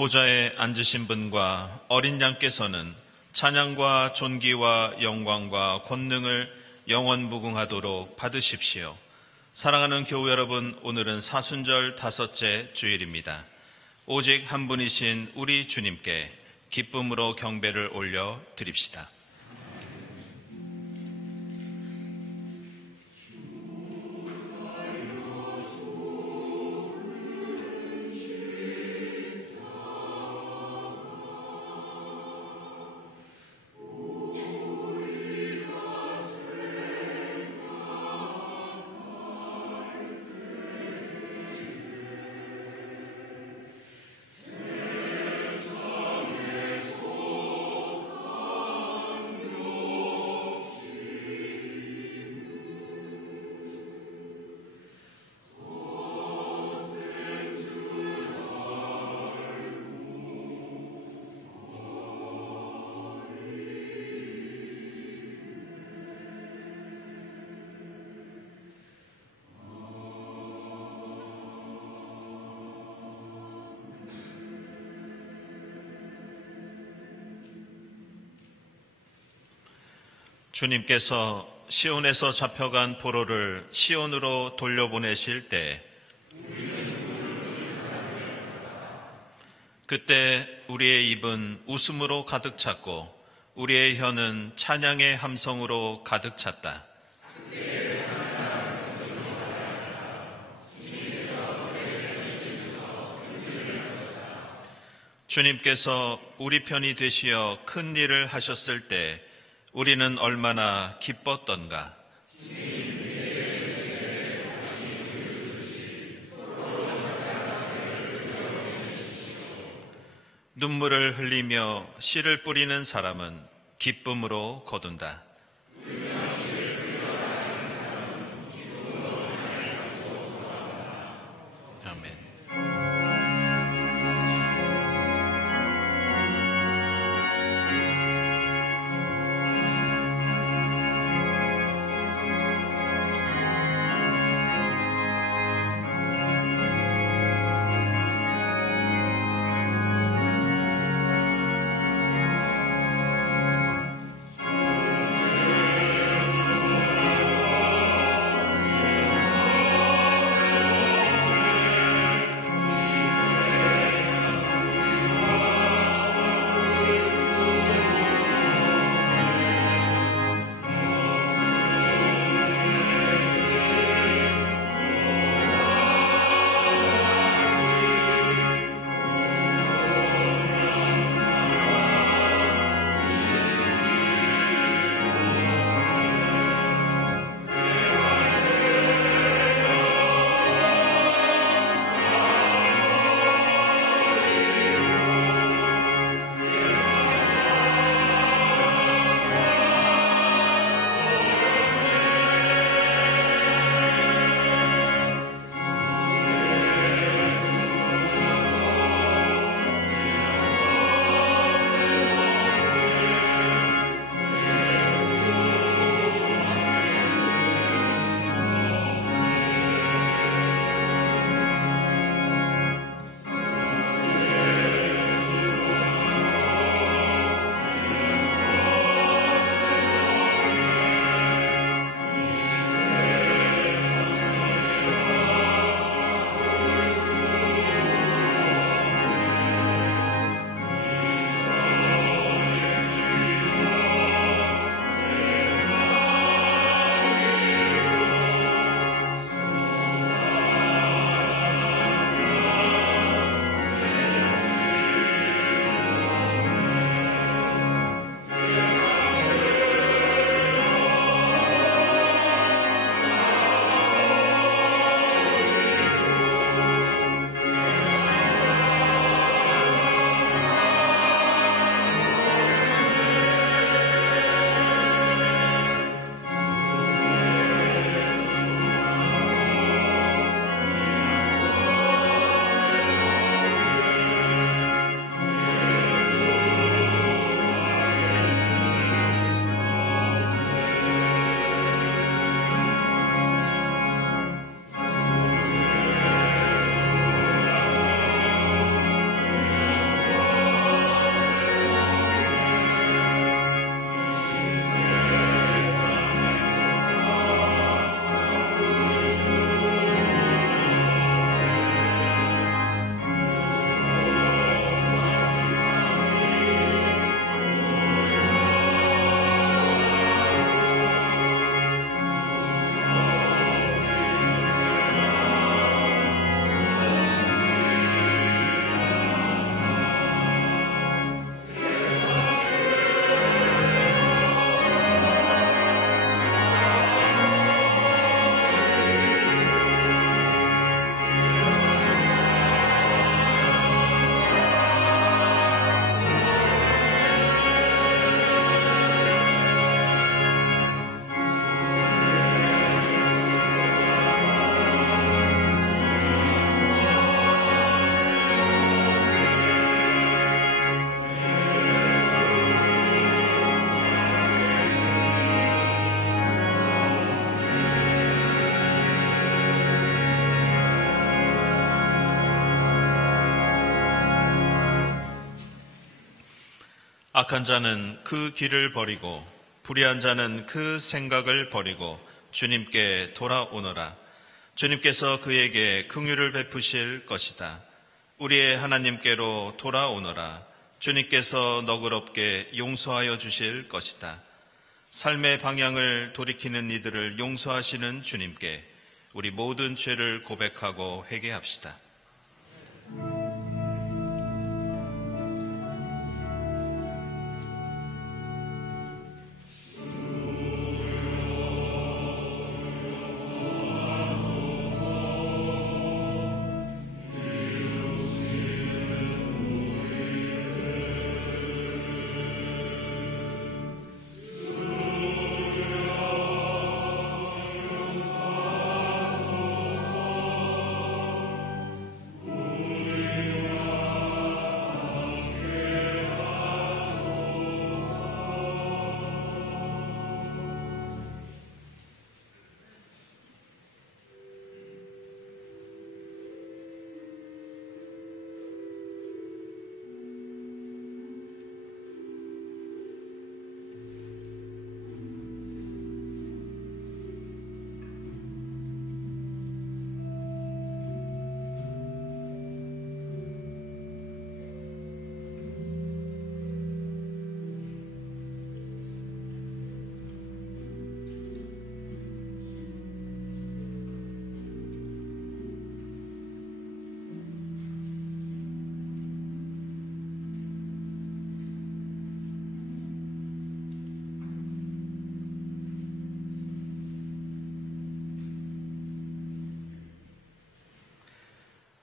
보좌에 앉으신 분과 어린 양께서는 찬양과 존귀와 영광과 권능을 영원무궁하도록 받으십시오. 사랑하는 교우 여러분, 오늘은 사순절 5째 주일입니다. 오직 한 분이신 우리 주님께 기쁨으로 경배를 올려 드립시다. 주님께서 시온에서 잡혀간 포로를 시온으로 돌려보내실 때 그때 우리의 입은 웃음으로 가득 찼고 우리의 혀는 찬양의 함성으로 가득 찼다. 주님께서 우리 편이 되시어 큰 일을 하셨을 때 우리는 얼마나 기뻤던가. 눈물을 흘리며 씨를 뿌리는 사람은 기쁨으로 거둔다. 아멘. 악한 자는 그 길을 버리고 불의한 자는 그 생각을 버리고 주님께 돌아오너라. 주님께서 그에게 긍휼을 베푸실 것이다. 우리의 하나님께로 돌아오너라. 주님께서 너그럽게 용서하여 주실 것이다. 삶의 방향을 돌이키는 이들을 용서하시는 주님께 우리 모든 죄를 고백하고 회개합시다.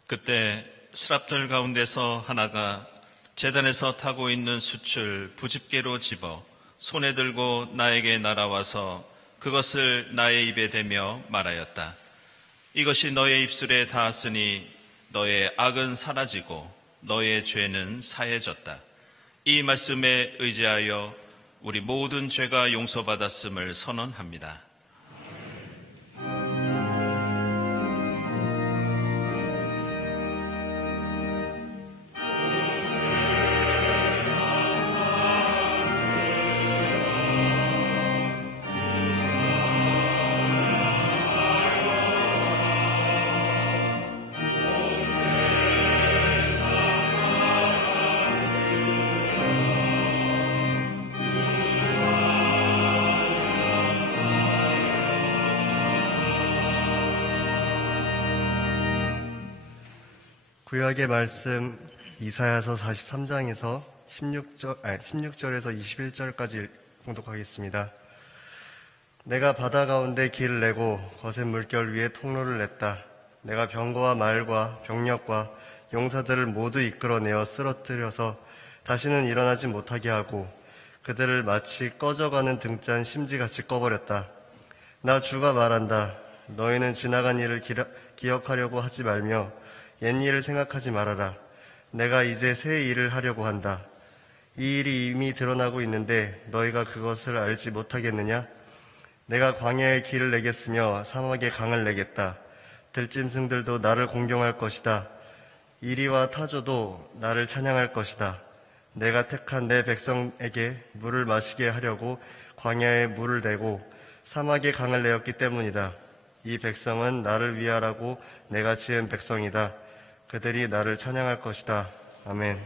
그때 스랍들 가운데서 하나가 제단에서 타고 있는 숯을 부집게로 집어 손에 들고 나에게 날아와서 그것을 나의 입에 대며 말하였다. 이것이 너의 입술에 닿았으니 너의 악은 사라지고 너의 죄는 사해졌다. 이 말씀에 의지하여 우리 모든 죄가 용서받았음을 선언합니다. 구약의 말씀 이사야서 43장에서 16절에서 21절까지 봉독하겠습니다. 내가 바다 가운데 길을 내고 거센 물결 위에 통로를 냈다. 내가 병거와 말과 병력과 용사들을 모두 이끌어내어 쓰러뜨려서 다시는 일어나지 못하게 하고 그들을 마치 꺼져가는 등잔 심지같이 꺼버렸다. 나 주가 말한다. 너희는 지나간 일을 기억하려고 하지 말며 옛 일을 생각하지 말아라. 내가 이제 새 일을 하려고 한다. 이 일이 이미 드러나고 있는데 너희가 그것을 알지 못하겠느냐? 내가 광야에 길을 내겠으며 사막에 강을 내겠다. 들짐승들도 나를 공경할 것이다. 이리와 타조도 나를 찬양할 것이다. 내가 택한 내 백성에게 물을 마시게 하려고 광야에 물을 내고 사막에 강을 내었기 때문이다. 이 백성은 나를 위하라고 내가 지은 백성이다. 그들이 나를 찬양할 것이다. 아멘.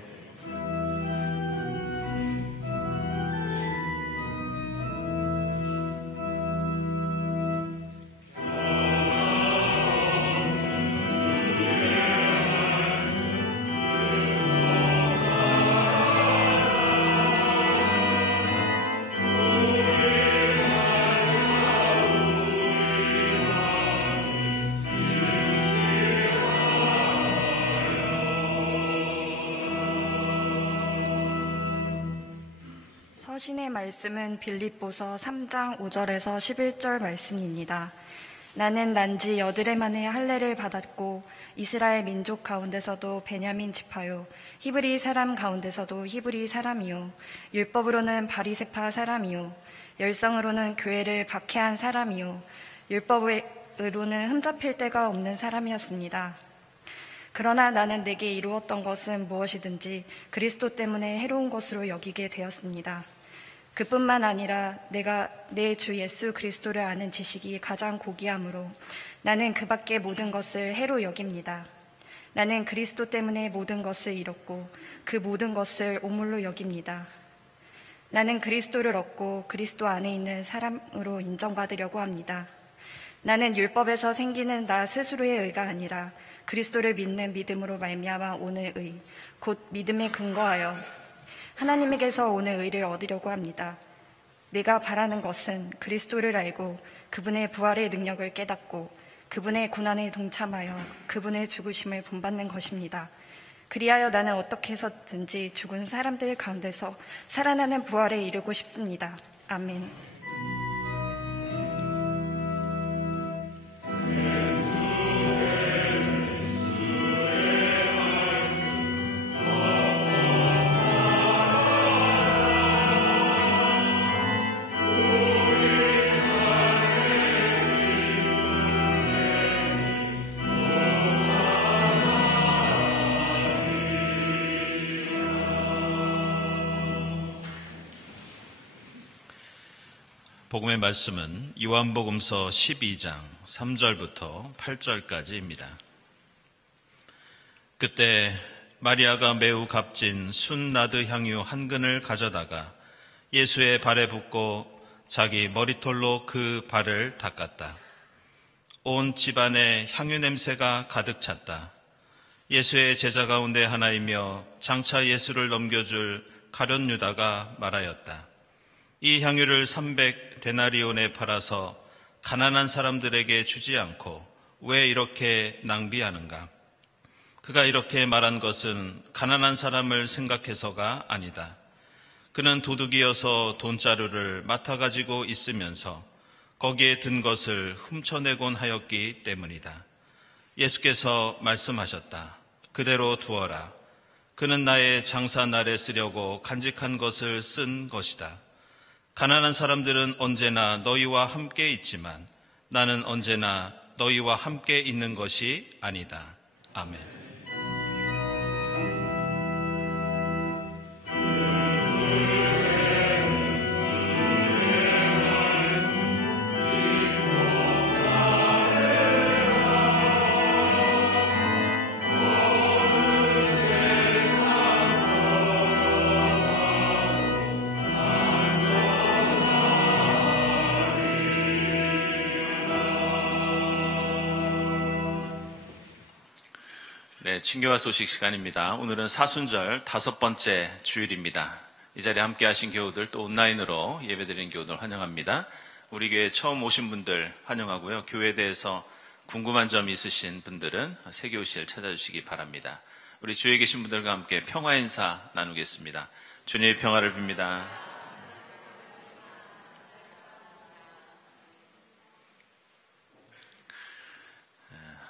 서신의 말씀은 빌립보서 3장 5절에서 11절 말씀입니다. 나는 난지 여드레 만에 할례를 받았고 이스라엘 민족 가운데서도 베냐민 지파요 히브리 사람 가운데서도 히브리 사람이요 율법으로는 바리새파 사람이요 열성으로는 교회를 박해한 사람이요 율법으로는 흠잡힐 데가 없는 사람이었습니다. 그러나 나는 내게 이루었던 것은 무엇이든지 그리스도 때문에 해로운 것으로 여기게 되었습니다. 그뿐만 아니라 내가 내 주 예수 그리스도를 아는 지식이 가장 고귀하므로 나는 그 밖의 모든 것을 해로 여깁니다. 나는 그리스도 때문에 모든 것을 잃었고 그 모든 것을 오물로 여깁니다. 나는 그리스도를 얻고 그리스도 안에 있는 사람으로 인정받으려고 합니다. 나는 율법에서 생기는 나 스스로의 의가 아니라 그리스도를 믿는 믿음으로 말미암아 오는 의, 곧 믿음에 근거하여 하나님에게서 오는 의를 얻으려고 합니다. 내가 바라는 것은 그리스도를 알고 그분의 부활의 능력을 깨닫고 그분의 고난에 동참하여 그분의 죽으심을 본받는 것입니다. 그리하여 나는 어떻게 해서든지 죽은 사람들 가운데서 살아나는 부활에 이르고 싶습니다. 아멘. 복음의 말씀은 요한복음서 12장 3절부터 8절까지입니다. 그때 마리아가 매우 값진 순나드 향유 한 근을 가져다가 예수의 발에 붓고 자기 머리털로 그 발을 닦았다. 온 집안에 향유 냄새가 가득 찼다. 예수의 제자 가운데 하나이며 장차 예수를 넘겨줄 가룟 유다가 말하였다. 이 향유를 300데나리온에 팔아서 가난한 사람들에게 주지 않고 왜 이렇게 낭비하는가? 그가 이렇게 말한 것은 가난한 사람을 생각해서가 아니다. 그는 도둑이어서 돈자루를 맡아가지고 있으면서 거기에 든 것을 훔쳐내곤 하였기 때문이다. 예수께서 말씀하셨다. 그대로 두어라. 그는 나의 장사 날에 쓰려고 간직한 것을 쓴 것이다. 가난한 사람들은 언제나 너희와 함께 있지만 나는 언제나 너희와 함께 있는 것이 아니다. 아멘. 친교와 소식 시간입니다. 오늘은 사순절 5번째 주일입니다. 이 자리에 함께 하신 교우들 또 온라인으로 예배드리는 교우들 환영합니다. 우리 교회 처음 오신 분들 환영하고요. 교회에 대해서 궁금한 점이 있으신 분들은 세교실 찾아주시기 바랍니다. 우리 주위에 계신 분들과 함께 평화 인사 나누겠습니다. 주님의 평화를 빕니다.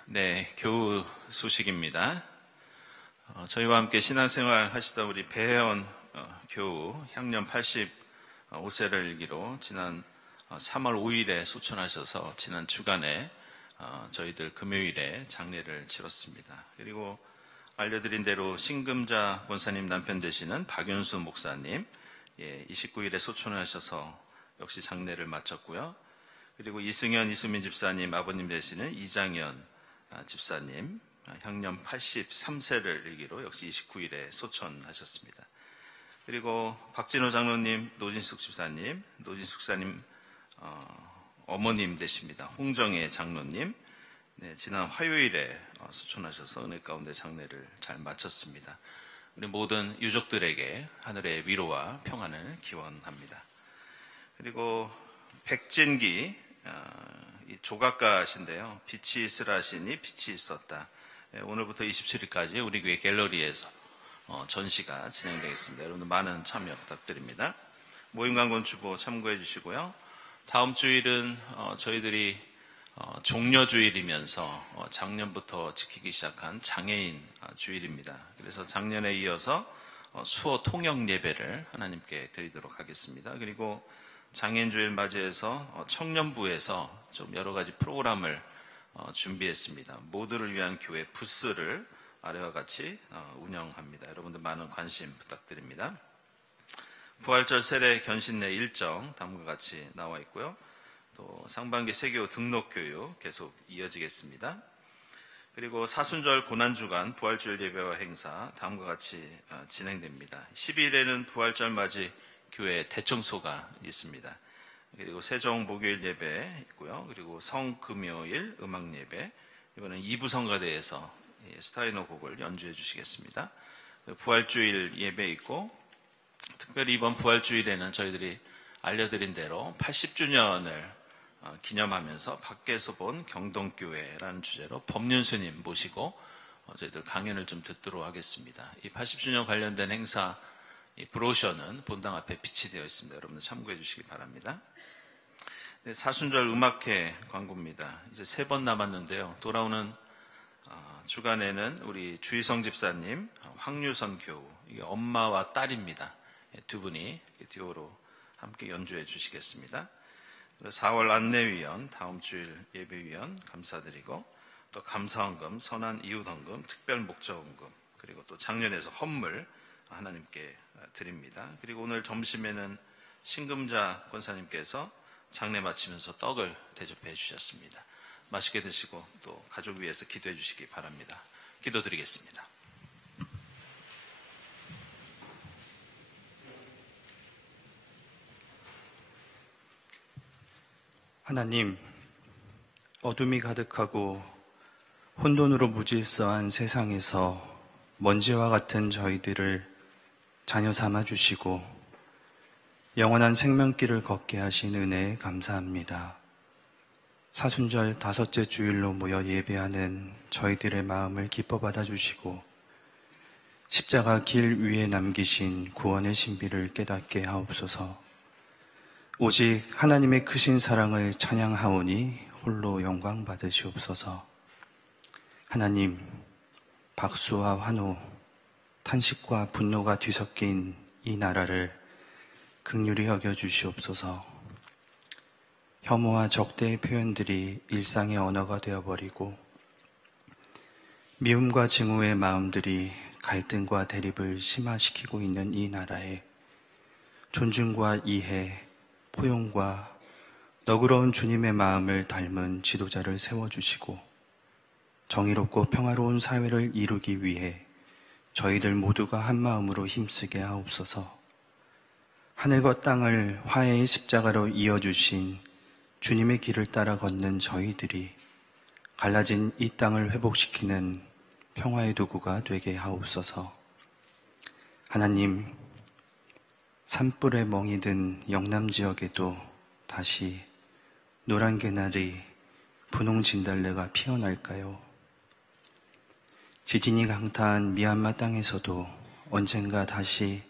네, 교우 소식입니다. 저희와 함께 신앙생활 하시다 우리 배혜원 교우 향년 85세를 일기로 지난 3월 5일에 소천하셔서 지난 주간에 저희들 금요일에 장례를 치렀습니다. 그리고 알려드린 대로 신금자 권사님 남편 되시는 박윤수 목사님 29일에 소천하셔서 역시 장례를 마쳤고요. 그리고 이승현 이수민 집사님 아버님 되시는 이장현 집사님 향년 83세를 일기로 역시 29일에 소천하셨습니다. 그리고 박진호 장로님, 노진숙 집사님, 어머님 되십니다. 홍정혜 장로님 지난 화요일에 소천하셔서 은혜 가운데 장례를 잘 마쳤습니다. 우리 모든 유족들에게 하늘의 위로와 평안을 기원합니다. 그리고 백진기 이 조각가신데요. 빛이 있으라 하시니 빛이 있었다. 오늘부터 27일까지 우리 교회 갤러리에서 전시가 진행되겠습니다. 여러분들 많은 참여 부탁드립니다. 모임 광고 주보 참고해 주시고요. 다음 주일은 저희들이 종려주일이면서 작년부터 지키기 시작한 장애인 주일입니다. 그래서 작년에 이어서 수어 통역 예배를 하나님께 드리도록 하겠습니다. 그리고 장애인 주일 맞이해서 청년부에서 좀 여러 가지 프로그램을 준비했습니다. 모두를 위한 교회 부스를 아래와 같이 운영합니다. 여러분들 많은 관심 부탁드립니다. 부활절 세례 견신례 일정 다음과 같이 나와 있고요. 또 상반기 세교 등록교육 계속 이어지겠습니다. 그리고 사순절 고난주간 부활주일 예배와 행사 다음과 같이 진행됩니다. 12일에는 부활절 맞이 교회 대청소가 있습니다. 그리고 세종 목요일 예배 있고요. 그리고 성금요일 음악 예배, 이번엔 2부 성가대에서 스타이너 곡을 연주해 주시겠습니다. 부활주일 예배 있고, 특별히 이번 부활주일에는 저희들이 알려드린 대로 80주년을 기념하면서 밖에서 본 경동교회라는 주제로 법륜 스님 모시고 저희들 강연을 좀 듣도록 하겠습니다. 이 80주년 관련된 행사 이 브로셔는 본당 앞에 비치되어 있습니다. 여러분들 참고해 주시기 바랍니다. 네, 사순절 음악회 광고입니다. 이제 3번 남았는데요. 돌아오는 주간에는 우리 주희성 집사님, 황유선 교우, 이게 엄마와 딸입니다. 두 분이 듀오로 함께 연주해 주시겠습니다. 4월 안내위원, 다음 주일 예배위원 감사드리고, 또 감사헌금, 선한 이웃헌금, 특별목적헌금, 그리고 또 작년에서 헌물 하나님께 드립니다. 그리고 오늘 점심에는 신금자 권사님께서 장례 마치면서 떡을 대접해 주셨습니다. 맛있게 드시고 또 가족 위해서 기도해 주시기 바랍니다. 기도드리겠습니다. 하나님, 어둠이 가득하고 혼돈으로 무질서한 세상에서 먼지와 같은 저희들을 자녀 삼아 주시고 영원한 생명길을 걷게 하신 은혜에 감사합니다. 사순절 5째 주일로 모여 예배하는 저희들의 마음을 기뻐 받아주시고 십자가 길 위에 남기신 구원의 신비를 깨닫게 하옵소서. 오직 하나님의 크신 사랑을 찬양하오니 홀로 영광 받으시옵소서. 하나님, 박수와 환호, 탄식과 분노가 뒤섞인 이 나라를 긍휼히 여겨주시옵소서. 혐오와 적대의 표현들이 일상의 언어가 되어버리고 미움과 증오의 마음들이 갈등과 대립을 심화시키고 있는 이 나라에 존중과 이해, 포용과 너그러운 주님의 마음을 닮은 지도자를 세워주시고 정의롭고 평화로운 사회를 이루기 위해 저희들 모두가 한 마음으로 힘쓰게 하옵소서. 하늘과 땅을 화해의 십자가로 이어주신 주님의 길을 따라 걷는 저희들이 갈라진 이 땅을 회복시키는 평화의 도구가 되게 하옵소서. 하나님, 산불에 멍이 든 영남 지역에도 다시 노란 개나리, 분홍 진달래가 피어날까요? 지진이 강타한 미얀마 땅에서도 언젠가 다시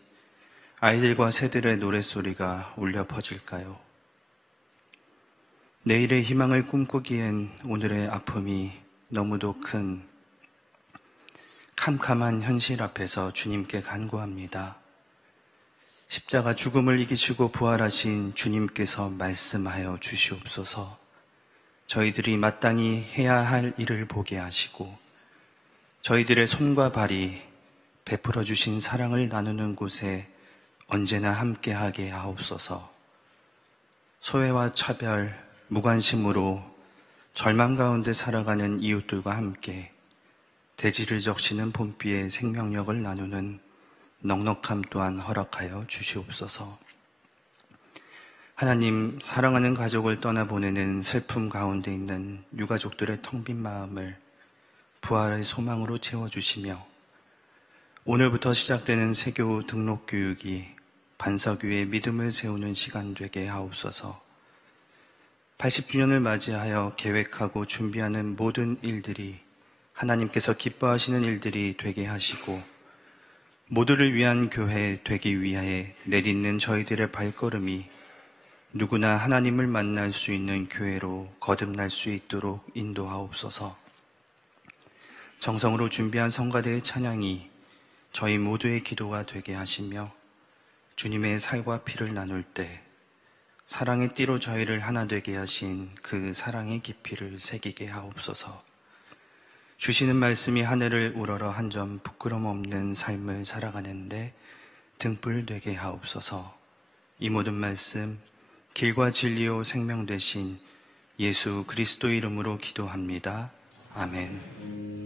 아이들과 새들의 노랫소리가 울려 퍼질까요? 내일의 희망을 꿈꾸기엔 오늘의 아픔이 너무도 큰 캄캄한 현실 앞에서 주님께 간구합니다. 십자가 죽음을 이기시고 부활하신 주님께서 말씀하여 주시옵소서. 저희들이 마땅히 해야 할 일을 보게 하시고 저희들의 손과 발이 베풀어 주신 사랑을 나누는 곳에 언제나 함께하게 하옵소서. 소외와 차별, 무관심으로 절망 가운데 살아가는 이웃들과 함께 대지를 적시는 봄비의 생명력을 나누는 넉넉함 또한 허락하여 주시옵소서. 하나님, 사랑하는 가족을 떠나보내는 슬픔 가운데 있는 유가족들의 텅 빈 마음을 부활의 소망으로 채워주시며 오늘부터 시작되는 세교 등록교육이 반석 위에 믿음을 세우는 시간 되게 하옵소서. 80주년을 맞이하여 계획하고 준비하는 모든 일들이 하나님께서 기뻐하시는 일들이 되게 하시고 모두를 위한 교회 되기 위해 내딛는 저희들의 발걸음이 누구나 하나님을 만날 수 있는 교회로 거듭날 수 있도록 인도하옵소서. 정성으로 준비한 성가대의 찬양이 저희 모두의 기도가 되게 하시며 주님의 살과 피를 나눌 때 사랑의 띠로 저희를 하나 되게 하신 그 사랑의 깊이를 새기게 하옵소서. 주시는 말씀이 하늘을 우러러 한 점 부끄럼 없는 삶을 살아가는데 등불 되게 하옵소서. 이 모든 말씀 길과 진리요 생명 되신 예수 그리스도 이름으로 기도합니다. 아멘.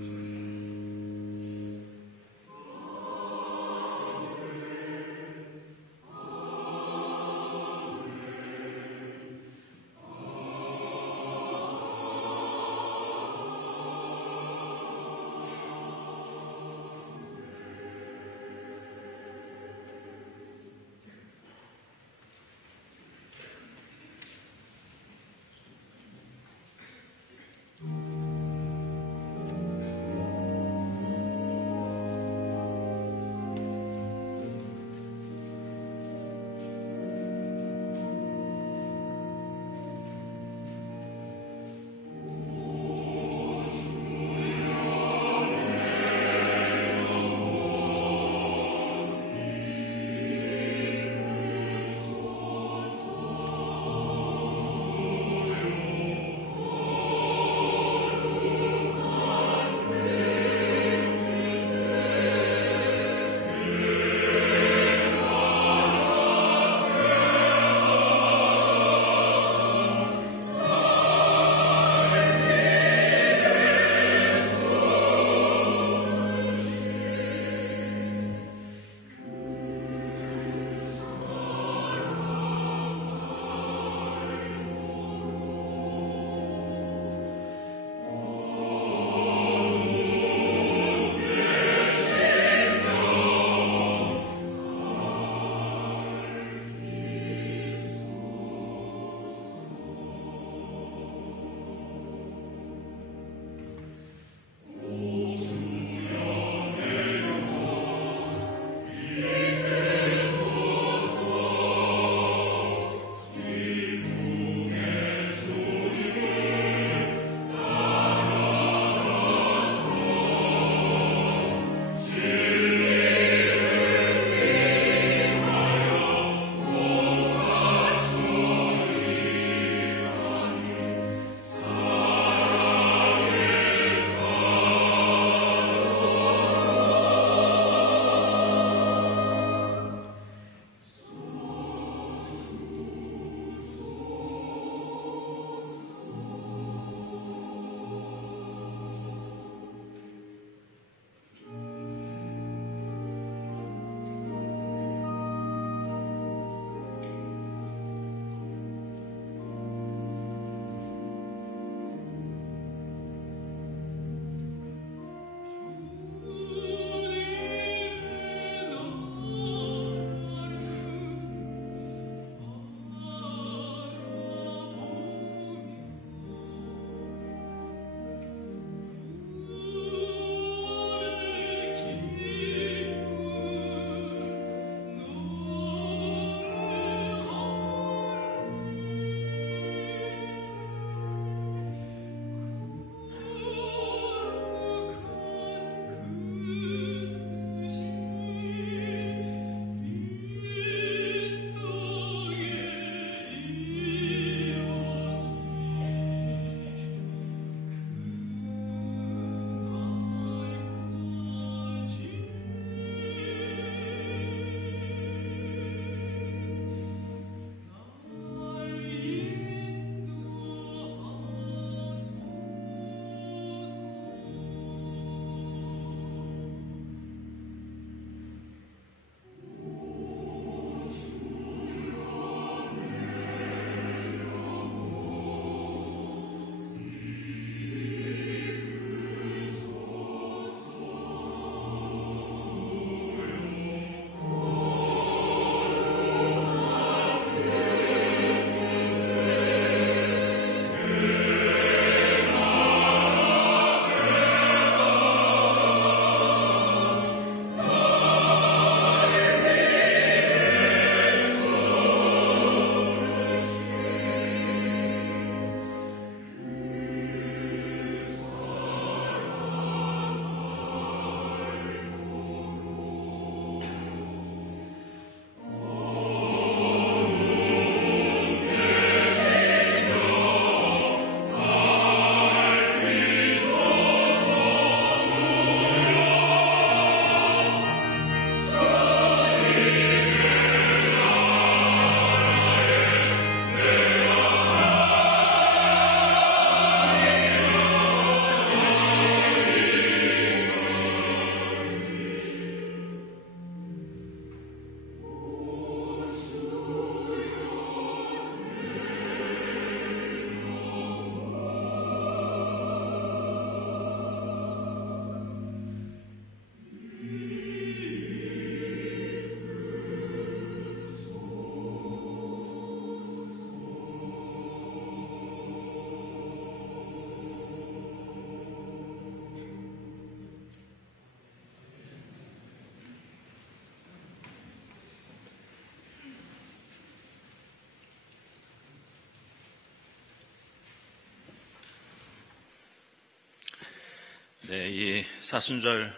네, 이 사순절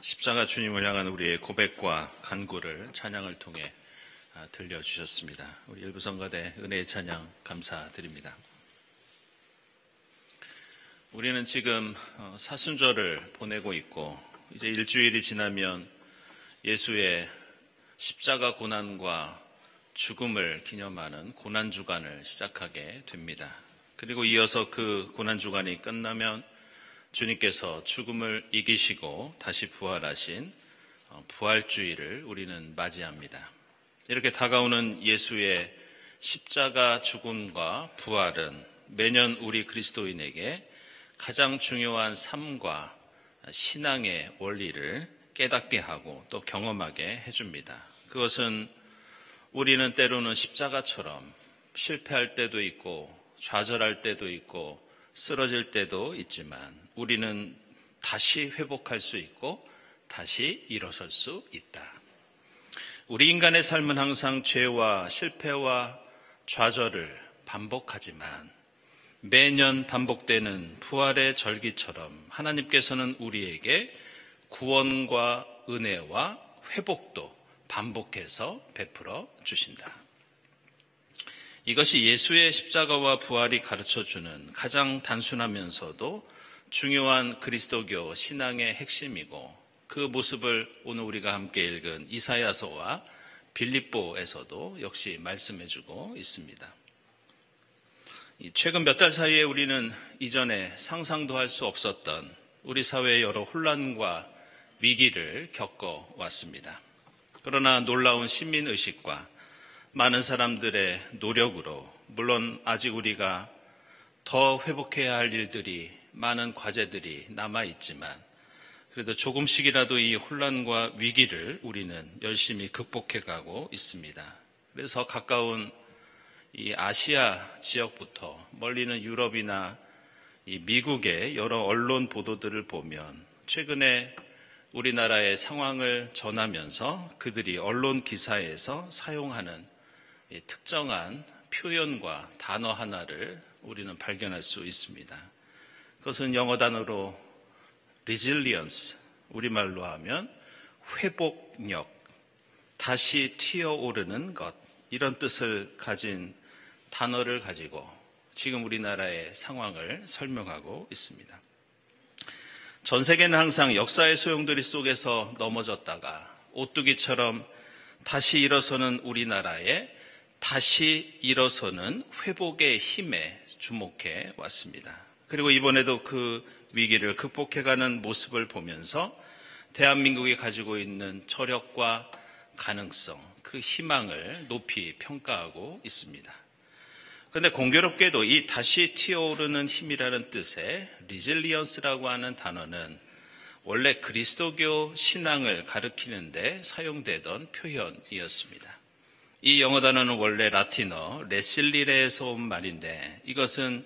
십자가 주님을 향한 우리의 고백과 간구를 찬양을 통해 들려주셨습니다. 우리 일부성가대 은혜의 찬양 감사드립니다. 우리는 지금 사순절을 보내고 있고 이제 일주일이 지나면 예수의 십자가 고난과 죽음을 기념하는 고난주간을 시작하게 됩니다. 그리고 이어서 그 고난주간이 끝나면 주님께서 죽음을 이기시고 다시 부활하신 부활주의를 우리는 맞이합니다. 이렇게 다가오는 예수의 십자가 죽음과 부활은 매년 우리 그리스도인에게 가장 중요한 삶과 신앙의 원리를 깨닫게 하고 또 경험하게 해줍니다. 그것은 우리는 때로는 십자가처럼 실패할 때도 있고 좌절할 때도 있고 쓰러질 때도 있지만 우리는 다시 회복할 수 있고 다시 일어설 수 있다. 우리 인간의 삶은 항상 죄와 실패와 좌절을 반복하지만 매년 반복되는 부활의 절기처럼 하나님께서는 우리에게 구원과 은혜와 회복도 반복해서 베풀어 주신다. 이것이 예수의 십자가와 부활이 가르쳐주는 가장 단순하면서도 중요한 그리스도교 신앙의 핵심이고 그 모습을 오늘 우리가 함께 읽은 이사야서와 빌립보에서도 역시 말씀해주고 있습니다. 최근 몇 달 사이에 우리는 이전에 상상도 할 수 없었던 우리 사회의 여러 혼란과 위기를 겪어왔습니다. 그러나 놀라운 시민의식과 많은 사람들의 노력으로 물론 아직 우리가 더 회복해야 할 일들이 많은 과제들이 남아있지만 그래도 조금씩이라도 이 혼란과 위기를 우리는 열심히 극복해가고 있습니다. 그래서 가까운 이 아시아 지역부터 멀리는 유럽이나 이 미국의 여러 언론 보도들을 보면 최근에 우리나라의 상황을 전하면서 그들이 언론 기사에서 사용하는 특정한 표현과 단어 하나를 우리는 발견할 수 있습니다. 그것은 영어 단어로 resilience, 우리말로 하면 회복력, 다시 튀어오르는 것, 이런 뜻을 가진 단어를 가지고 지금 우리나라의 상황을 설명하고 있습니다. 전 세계는 항상 역사의 소용돌이 속에서 넘어졌다가 오뚜기처럼 다시 일어서는 우리나라에 다시 일어서는 회복의 힘에 주목해 왔습니다. 그리고 이번에도 그 위기를 극복해가는 모습을 보면서 대한민국이 가지고 있는 저력과 가능성, 그 희망을 높이 평가하고 있습니다. 그런데 공교롭게도 이 다시 튀어오르는 힘이라는 뜻의 resilience라고 하는 단어는 원래 그리스도교 신앙을 가리키는데 사용되던 표현이었습니다. 이 영어 단어는 원래 라틴어 레실리레에서 온 말인데 이것은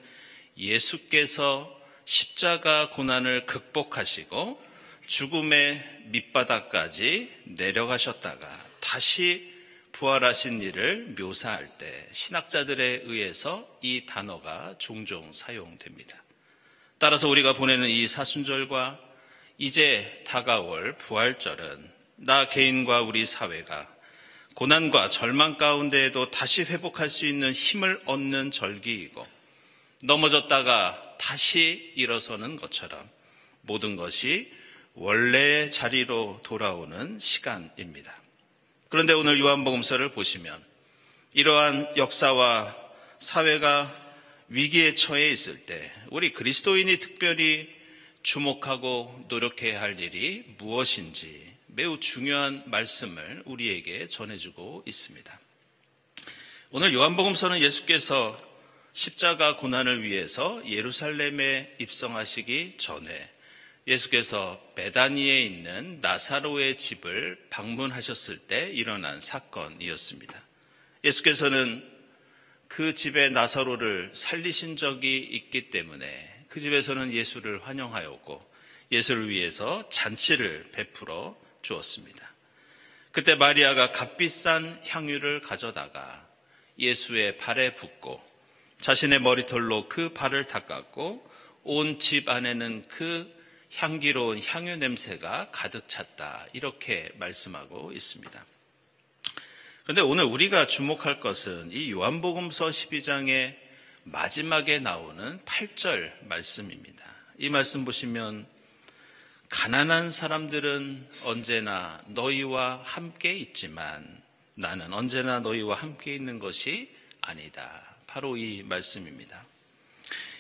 예수께서 십자가 고난을 극복하시고 죽음의 밑바닥까지 내려가셨다가 다시 부활하신 일을 묘사할 때 신학자들에 의해서 이 단어가 종종 사용됩니다. 따라서 우리가 보내는 이 사순절과 이제 다가올 부활절은 나 개인과 우리 사회가 고난과 절망 가운데에도 다시 회복할 수 있는 힘을 얻는 절기이고 넘어졌다가 다시 일어서는 것처럼 모든 것이 원래의 자리로 돌아오는 시간입니다. 그런데 오늘 요한복음서를 보시면 이러한 역사와 사회가 위기에 처해 있을 때 우리 그리스도인이 특별히 주목하고 노력해야 할 일이 무엇인지 매우 중요한 말씀을 우리에게 전해주고 있습니다. 오늘 요한복음서는 예수께서 십자가 고난을 위해서 예루살렘에 입성하시기 전에 예수께서 베다니에 있는 나사로의 집을 방문하셨을 때 일어난 사건이었습니다. 예수께서는 그 집에 나사로를 살리신 적이 있기 때문에 그 집에서는 예수를 환영하였고 예수를 위해서 잔치를 베풀어 주었습니다. 그때 마리아가 값비싼 향유를 가져다가 예수의 발에 붓고 자신의 머리털로 그 발을 닦았고 온 집 안에는 그 향기로운 향유 냄새가 가득 찼다. 이렇게 말씀하고 있습니다. 그런데 오늘 우리가 주목할 것은 이 요한복음서 12장의 마지막에 나오는 8절 말씀입니다. 이 말씀 보시면 가난한 사람들은 언제나 너희와 함께 있지만 나는 언제나 너희와 함께 있는 것이 아니다. 바로 이 말씀입니다.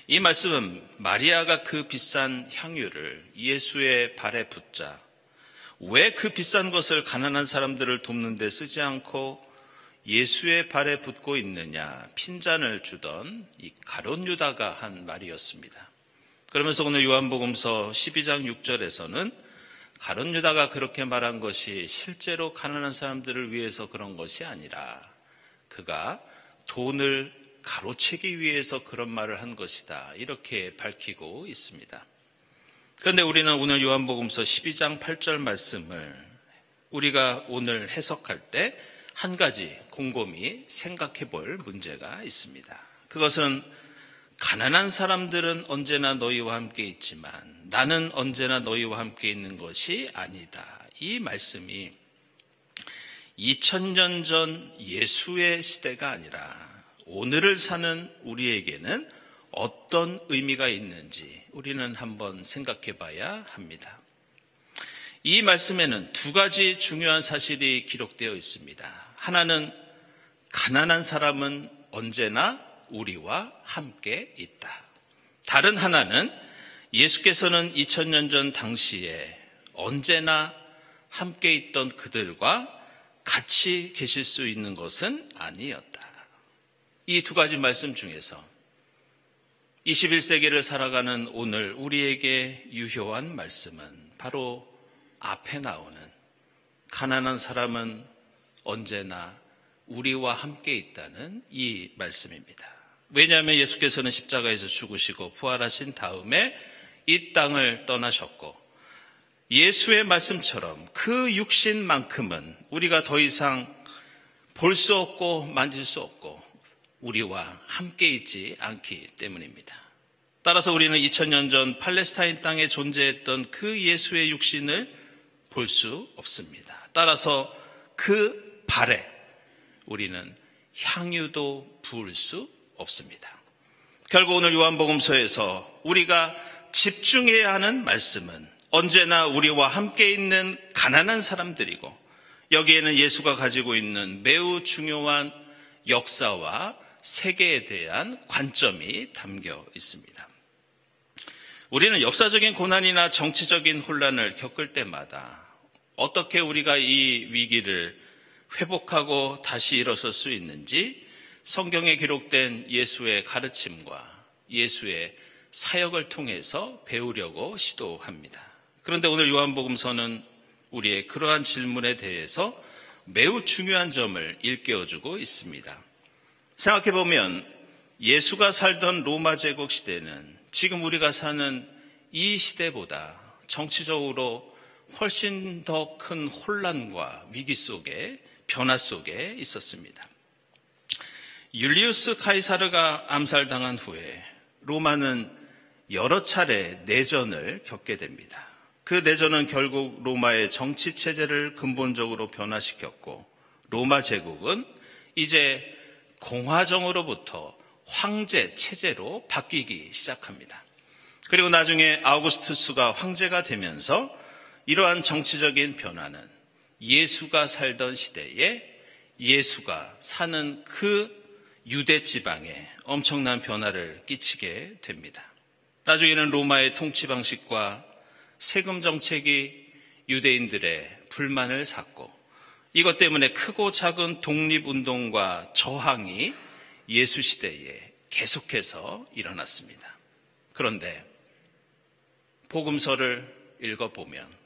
이 말씀은 마리아가 그 비싼 향유를 예수의 발에 붓자 왜 그 비싼 것을 가난한 사람들을 돕는 데 쓰지 않고 예수의 발에 붓고 있느냐 핀잔을 주던 이 가룟 유다가 한 말이었습니다. 그러면서 오늘 요한복음서 12장 6절에서는 가룟 유다가 그렇게 말한 것이 실제로 가난한 사람들을 위해서 그런 것이 아니라 그가 돈을 가로채기 위해서 그런 말을 한 것이다. 이렇게 밝히고 있습니다. 그런데 우리는 오늘 요한복음서 12장 8절 말씀을 우리가 오늘 해석할 때 한 가지 곰곰이 생각해 볼 문제가 있습니다. 그것은 가난한 사람들은 언제나 너희와 함께 있지만 나는 언제나 너희와 함께 있는 것이 아니다. 이 말씀이 2000년 전 예수의 시대가 아니라 오늘을 사는 우리에게는 어떤 의미가 있는지 우리는 한번 생각해 봐야 합니다. 이 말씀에는 두 가지 중요한 사실이 기록되어 있습니다. 하나는 가난한 사람은 언제나 우리와 함께 있다. 다른 하나는 예수께서는 2000년 전 당시에 언제나 함께 있던 그들과 같이 계실 수 있는 것은 아니었다. 이 두 가지 말씀 중에서 21세기를 살아가는 오늘 우리에게 유효한 말씀은 바로 앞에 나오는 가난한 사람은 언제나 우리와 함께 있다는 이 말씀입니다. 왜냐하면 예수께서는 십자가에서 죽으시고 부활하신 다음에 이 땅을 떠나셨고 예수의 말씀처럼 그 육신만큼은 우리가 더 이상 볼 수 없고 만질 수 없고 우리와 함께 있지 않기 때문입니다. 따라서 우리는 2000년 전 팔레스타인 땅에 존재했던 그 예수의 육신을 볼 수 없습니다. 따라서 그 발에 우리는 향유도 부을 수 없습니다. 결국 오늘 요한복음서에서 우리가 집중해야 하는 말씀은 언제나 우리와 함께 있는 가난한 사람들이고 여기에는 예수가 가지고 있는 매우 중요한 역사와 세계에 대한 관점이 담겨 있습니다. 우리는 역사적인 고난이나 정치적인 혼란을 겪을 때마다 어떻게 우리가 이 위기를 회복하고 다시 일어설 수 있는지 성경에 기록된 예수의 가르침과 예수의 사역을 통해서 배우려고 시도합니다. 그런데 오늘 요한복음서는 우리의 그러한 질문에 대해서 매우 중요한 점을 일깨워주고 있습니다. 생각해보면 예수가 살던 로마 제국 시대는 지금 우리가 사는 이 시대보다 정치적으로 훨씬 더 큰 혼란과 위기 속에 변화 속에 있었습니다. 율리우스 카이사르가 암살당한 후에 로마는 여러 차례 내전을 겪게 됩니다. 그 내전은 결국 로마의 정치 체제를 근본적으로 변화시켰고 로마 제국은 이제 공화정으로부터 황제 체제로 바뀌기 시작합니다. 그리고 나중에 아우구스투스가 황제가 되면서 이러한 정치적인 변화는 예수가 살던 시대에 예수가 사는 그 유대 지방에 엄청난 변화를 끼치게 됩니다. 나중에는 로마의 통치 방식과 세금 정책이 유대인들의 불만을 샀고 이것 때문에 크고 작은 독립운동과 저항이 예수 시대에 계속해서 일어났습니다. 그런데 복음서를 읽어보면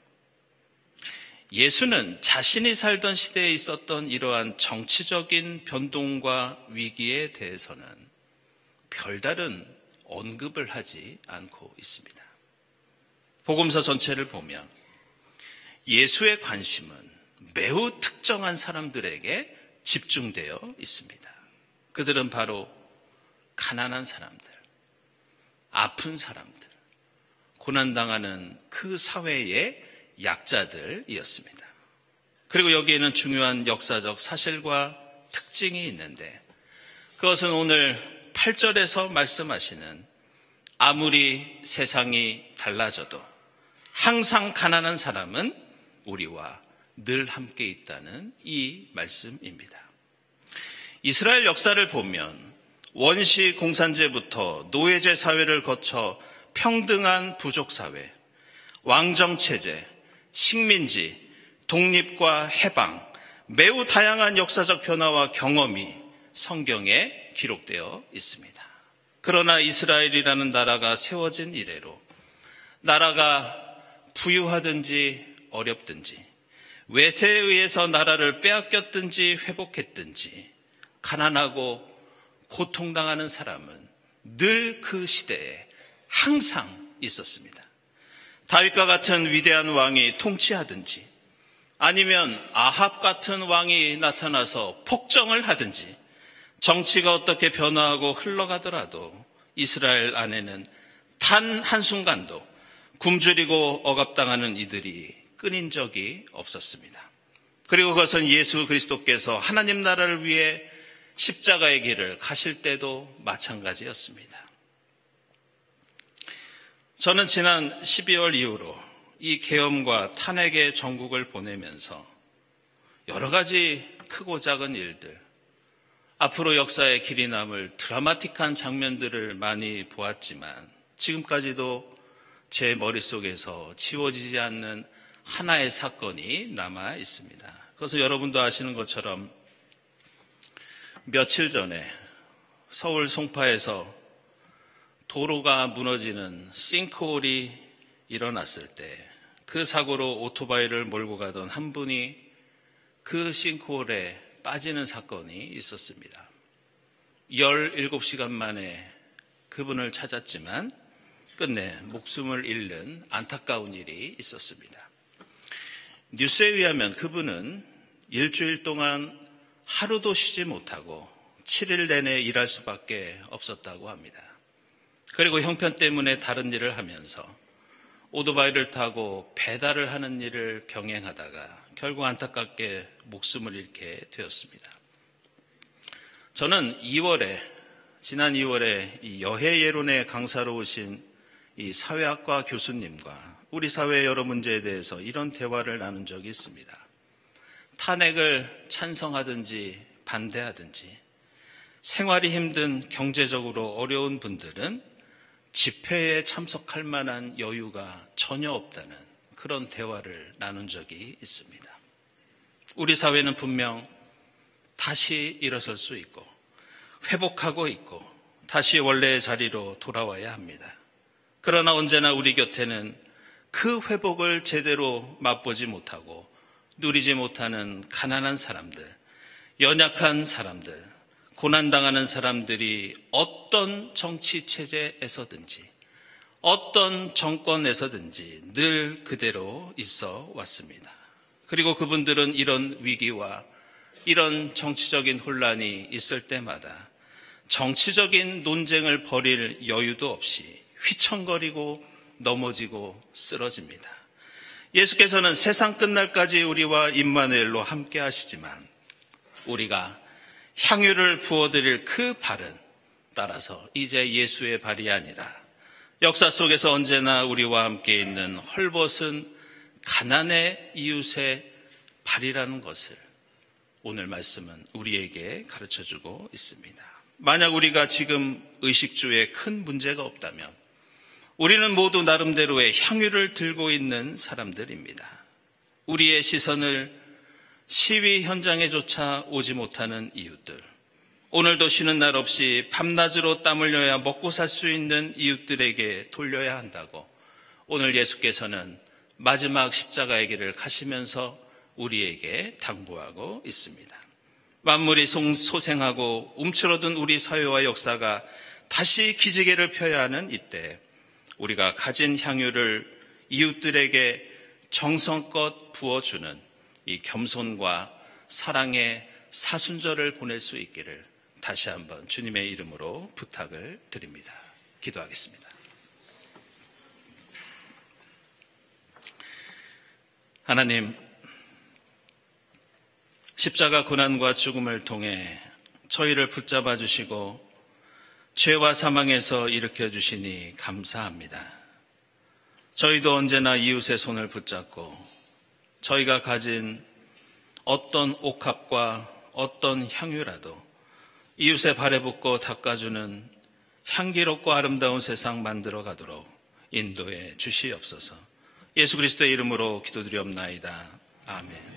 예수는 자신이 살던 시대에 있었던 이러한 정치적인 변동과 위기에 대해서는 별다른 언급을 하지 않고 있습니다. 복음서 전체를 보면 예수의 관심은 매우 특정한 사람들에게 집중되어 있습니다. 그들은 바로 가난한 사람들, 아픈 사람들, 고난당하는 그 사회의 약자들이었습니다. 그리고 여기에는 중요한 역사적 사실과 특징이 있는데, 그것은 오늘 8절에서 말씀하시는 아무리 세상이 달라져도 항상 가난한 사람은 우리와 늘 함께 있다는 이 말씀입니다. 이스라엘 역사를 보면 원시 공산제부터 노예제 사회를 거쳐 평등한 부족사회, 왕정체제, 식민지, 독립과 해방, 매우 다양한 역사적 변화와 경험이 성경에 기록되어 있습니다. 그러나 이스라엘이라는 나라가 세워진 이래로 나라가 부유하든지 어렵든지, 외세에 의해서 나라를 빼앗겼든지 회복했든지, 가난하고 고통당하는 사람은 늘 그 시대에 항상 있었습니다. 다윗과 같은 위대한 왕이 통치하든지, 아니면 아합 같은 왕이 나타나서 폭정을 하든지, 정치가 어떻게 변화하고 흘러가더라도 이스라엘 안에는 단 한순간도 굶주리고 억압당하는 이들이 끊인 적이 없었습니다. 그리고 그것은 예수 그리스도께서 하나님 나라를 위해 십자가의 길을 가실 때도 마찬가지였습니다. 저는 지난 12월 이후로 이 계엄과 탄핵의 전국을 보내면서 여러 가지 크고 작은 일들, 앞으로 역사의 길이 남을 드라마틱한 장면들을 많이 보았지만 지금까지도 제 머릿속에서 지워지지 않는 하나의 사건이 남아 있습니다. 그것은 여러분도 아시는 것처럼 며칠 전에 서울 송파에서 도로가 무너지는 싱크홀이 일어났을 때 그 사고로 오토바이를 몰고 가던 한 분이 그 싱크홀에 빠지는 사건이 있었습니다. 17시간 만에 그분을 찾았지만 끝내 목숨을 잃는 안타까운 일이 있었습니다. 뉴스에 의하면 그분은 일주일 동안 하루도 쉬지 못하고 7일 내내 일할 수밖에 없었다고 합니다. 그리고 형편 때문에 다른 일을 하면서 오토바이를 타고 배달을 하는 일을 병행하다가 결국 안타깝게 목숨을 잃게 되었습니다. 저는 지난 2월에 이 여해 예론의 강사로 오신 이 사회학과 교수님과 우리 사회의 여러 문제에 대해서 이런 대화를 나눈 적이 있습니다. 탄핵을 찬성하든지 반대하든지 생활이 힘든 경제적으로 어려운 분들은 집회에 참석할 만한 여유가 전혀 없다는 그런 대화를 나눈 적이 있습니다. 우리 사회는 분명 다시 일어설 수 있고 회복하고 있고 다시 원래의 자리로 돌아와야 합니다. 그러나 언제나 우리 곁에는 그 회복을 제대로 맛보지 못하고 누리지 못하는 가난한 사람들, 연약한 사람들, 고난당하는 사람들이 어떤 정치 체제에서든지 어떤 정권에서든지 늘 그대로 있어 왔습니다. 그리고 그분들은 이런 위기와 이런 정치적인 혼란이 있을 때마다 정치적인 논쟁을 벌일 여유도 없이 휘청거리고 넘어지고 쓰러집니다. 예수께서는 세상 끝날까지 우리와 임마누엘로 함께 하시지만 우리가 향유를 부어드릴 그 발은 따라서 이제 예수의 발이 아니라 역사 속에서 언제나 우리와 함께 있는 헐벗은 가난의 이웃의 발이라는 것을 오늘 말씀은 우리에게 가르쳐주고 있습니다. 만약 우리가 지금 의식주에 큰 문제가 없다면 우리는 모두 나름대로의 향유를 들고 있는 사람들입니다. 우리의 시선을 시위 현장에조차 오지 못하는 이웃들, 오늘도 쉬는 날 없이 밤낮으로 땀 흘려야 먹고 살 수 있는 이웃들에게 돌려야 한다고 오늘 예수께서는 마지막 십자가의 길을 가시면서 우리에게 당부하고 있습니다. 만물이 소생하고 움츠러든 우리 사회와 역사가 다시 기지개를 펴야 하는 이때 우리가 가진 향유를 이웃들에게 정성껏 부어주는 이 겸손과 사랑의 사순절을 보낼 수 있기를 다시 한번 주님의 이름으로 부탁을 드립니다. 기도하겠습니다. 하나님, 십자가 고난과 죽음을 통해 저희를 붙잡아 주시고 죄와 사망에서 일으켜 주시니 감사합니다. 저희도 언제나 이웃의 손을 붙잡고 저희가 가진 어떤 옥합과 어떤 향유라도 이웃의 발에 붓고 닦아주는 향기롭고 아름다운 세상 만들어 가도록 인도해 주시옵소서. 예수 그리스도의 이름으로 기도드리옵나이다. 아멘.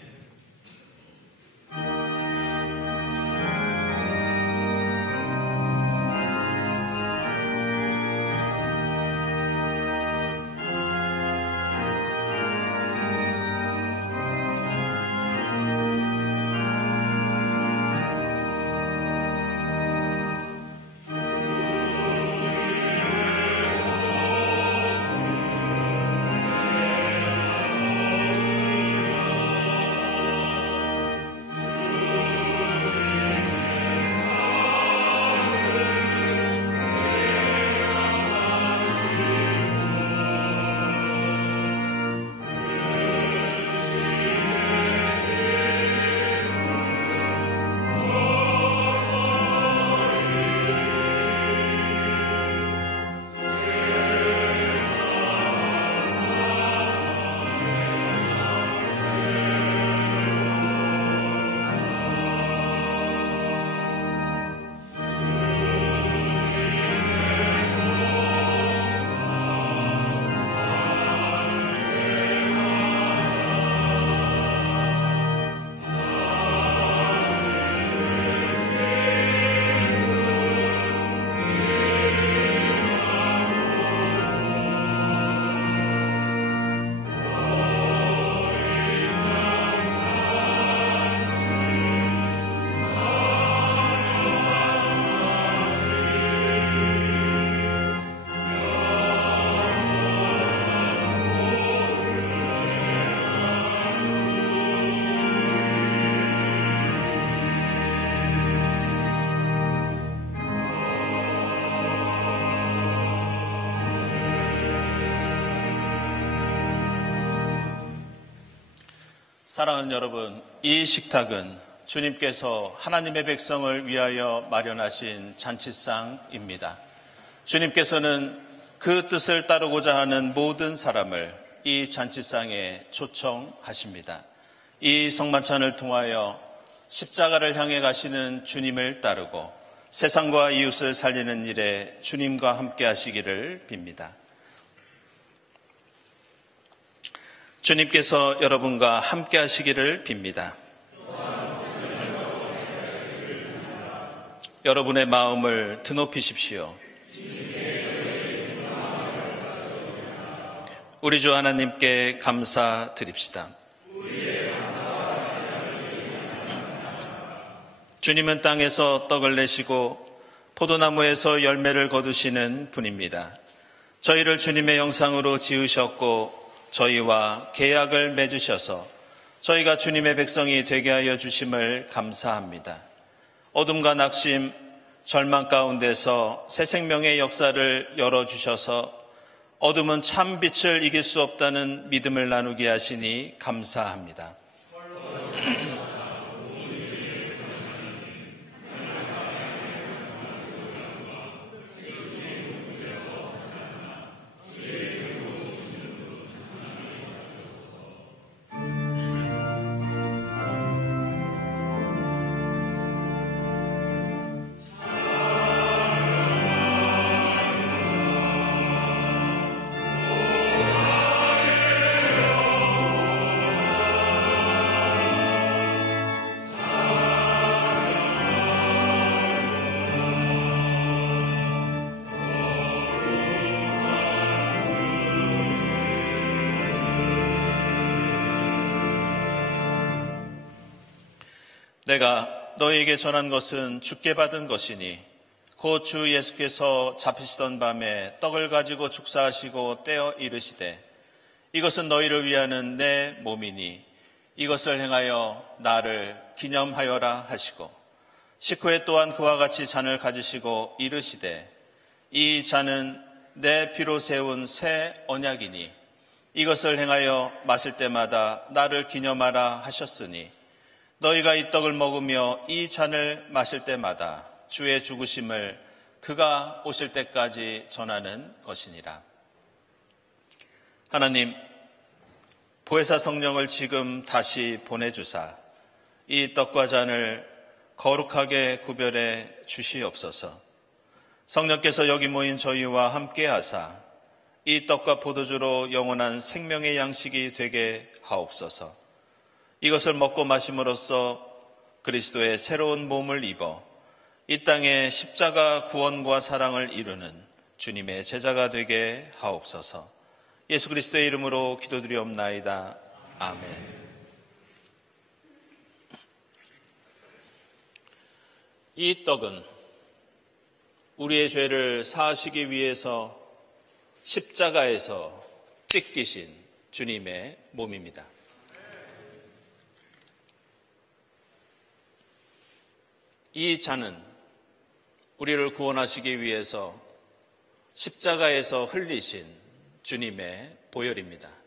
사랑하는 여러분, 이 식탁은 주님께서 하나님의 백성을 위하여 마련하신 잔치상입니다. 주님께서는 그 뜻을 따르고자 하는 모든 사람을 이 잔치상에 초청하십니다. 이 성만찬을 통하여 십자가를 향해 가시는 주님을 따르고 세상과 이웃을 살리는 일에 주님과 함께 하시기를 빕니다. 주님께서 여러분과 함께 하시기를 빕니다. 여러분의 마음을 드높이십시오. 우리 주 하나님께 감사드립시다. 주님은 땅에서 떡을 내시고 포도나무에서 열매를 거두시는 분입니다. 저희를 주님의 형상으로 지으셨고 저희와 계약을 맺으셔서 저희가 주님의 백성이 되게 하여 주심을 감사합니다. 어둠과 낙심, 절망 가운데서 새 생명의 역사를 열어주셔서 어둠은 참 빛을 이길 수 없다는 믿음을 나누게 하시니 감사합니다. 내가 너희에게 전한 것은 주께 받은 것이니 곧 주 예수께서 잡히시던 밤에 떡을 가지고 축사하시고 떼어 이르시되 이것은 너희를 위하는 내 몸이니 이것을 행하여 나를 기념하여라 하시고 식후에 또한 그와 같이 잔을 가지시고 이르시되 이 잔은 내 피로 세운 새 언약이니 이것을 행하여 마실 때마다 나를 기념하라 하셨으니 너희가 이 떡을 먹으며 이 잔을 마실 때마다 주의 죽으심을 그가 오실 때까지 전하는 것이니라. 하나님, 보혜사 성령을 지금 다시 보내주사 이 떡과 잔을 거룩하게 구별해 주시옵소서. 성령께서 여기 모인 저희와 함께 하사 이 떡과 포도주로 영원한 생명의 양식이 되게 하옵소서. 이것을 먹고 마심으로써 그리스도의 새로운 몸을 입어 이 땅에 십자가 구원과 사랑을 이루는 주님의 제자가 되게 하옵소서. 예수 그리스도의 이름으로 기도드리옵나이다. 아멘. 이 떡은 우리의 죄를 사하시기 위해서 십자가에서 찢기신 주님의 몸입니다. 이 잔은 우리를 구원하시기 위해서 십자가에서 흘리신 주님의 보혈입니다.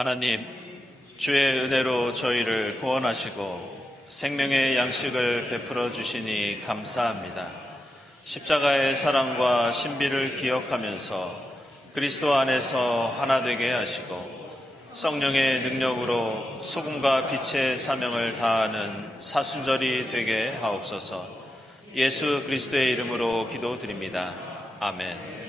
하나님, 주의 은혜로 저희를 구원하시고 생명의 양식을 베풀어 주시니 감사합니다. 십자가의 사랑과 신비를 기억하면서 그리스도 안에서 하나 되게 하시고 성령의 능력으로 소금과 빛의 사명을 다하는 사순절이 되게 하옵소서. 예수 그리스도의 이름으로 기도드립니다. 아멘.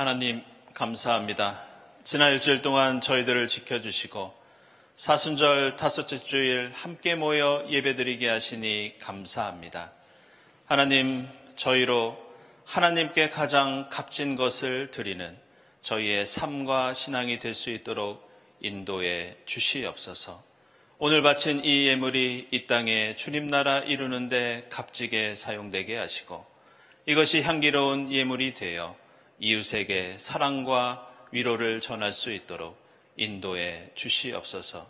하나님 감사합니다. 지난 일주일 동안 저희들을 지켜주시고 사순절 다섯째 주일 함께 모여 예배드리게 하시니 감사합니다. 하나님, 저희로 하나님께 가장 값진 것을 드리는 저희의 삶과 신앙이 될 수 있도록 인도해 주시옵소서. 오늘 바친 이 예물이 이 땅에 주님 나라 이루는 데 값지게 사용되게 하시고 이것이 향기로운 예물이 되어 이웃에게 사랑과 위로를 전할 수 있도록 인도해 주시옵소서.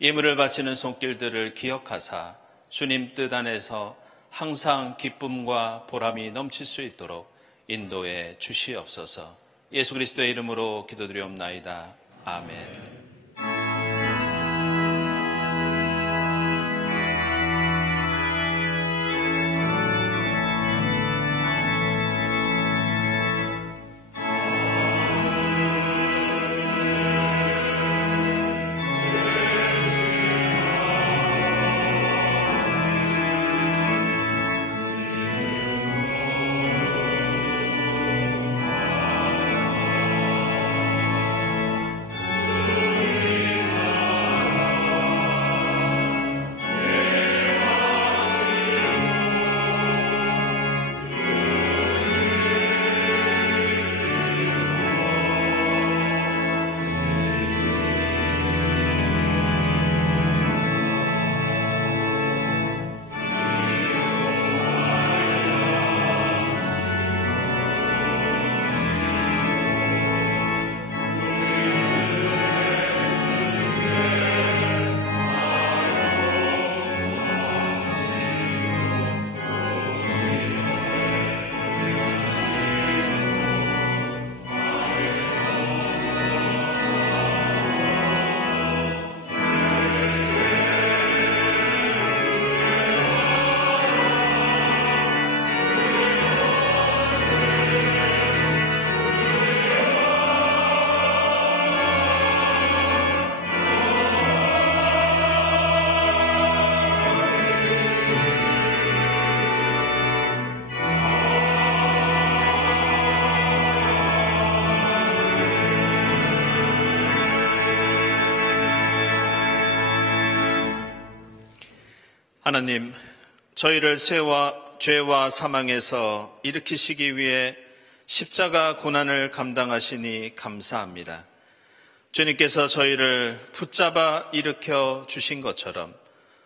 예물을 바치는 손길들을 기억하사 주님 뜻 안에서 항상 기쁨과 보람이 넘칠 수 있도록 인도해 주시옵소서. 예수 그리스도의 이름으로 기도드리옵나이다. 아멘. 하나님, 저희를 죄와 사망에서 일으키시기 위해 십자가 고난을 감당하시니 감사합니다. 주님께서 저희를 붙잡아 일으켜 주신 것처럼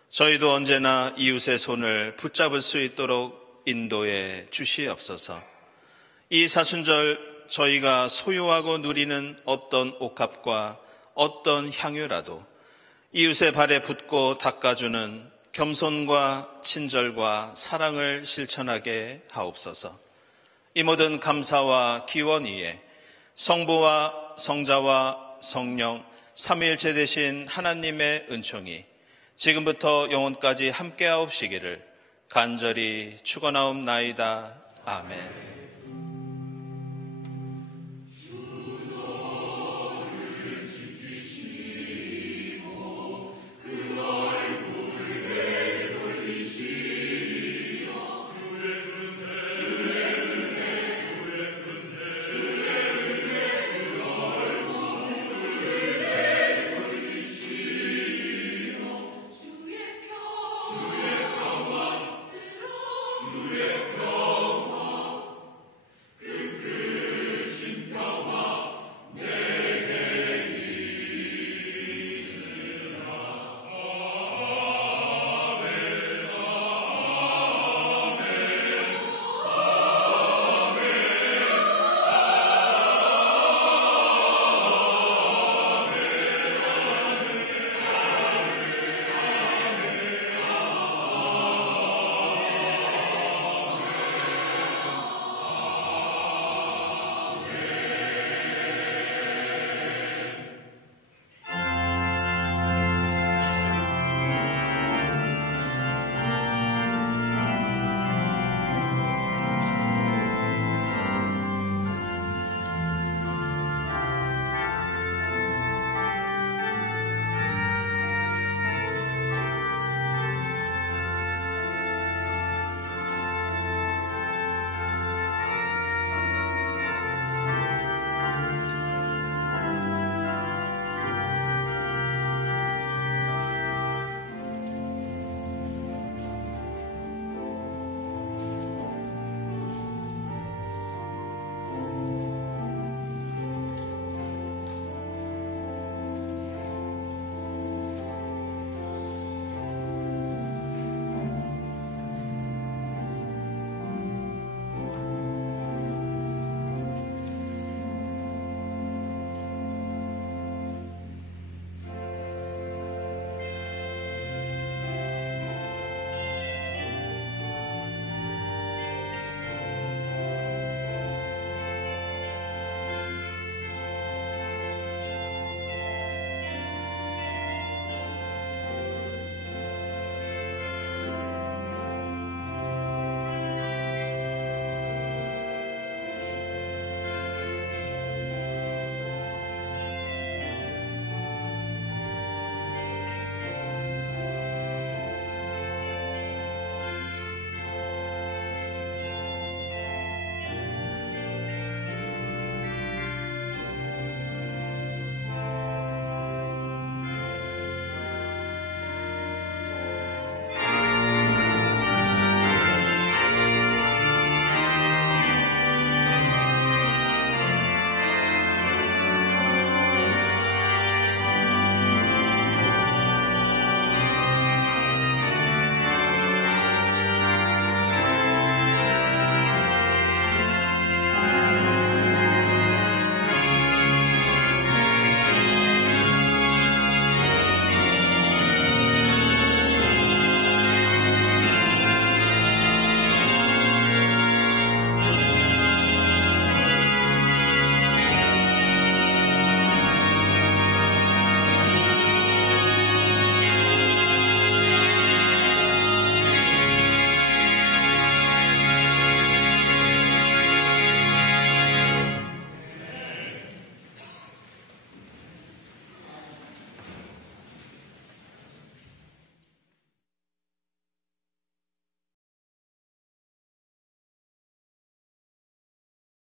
저희도 언제나 이웃의 손을 붙잡을 수 있도록 인도해 주시옵소서. 이 사순절 저희가 소유하고 누리는 어떤 옥합과 어떤 향유라도 이웃의 발에 붓고 닦아주는 겸손과 친절과 사랑을 실천하게 하옵소서. 이 모든 감사와 기원 위에 성부와 성자와 성령 삼위일체 되신 하나님의 은총이 지금부터 영원까지 함께하옵시기를 간절히 축원하옵나이다. 아멘.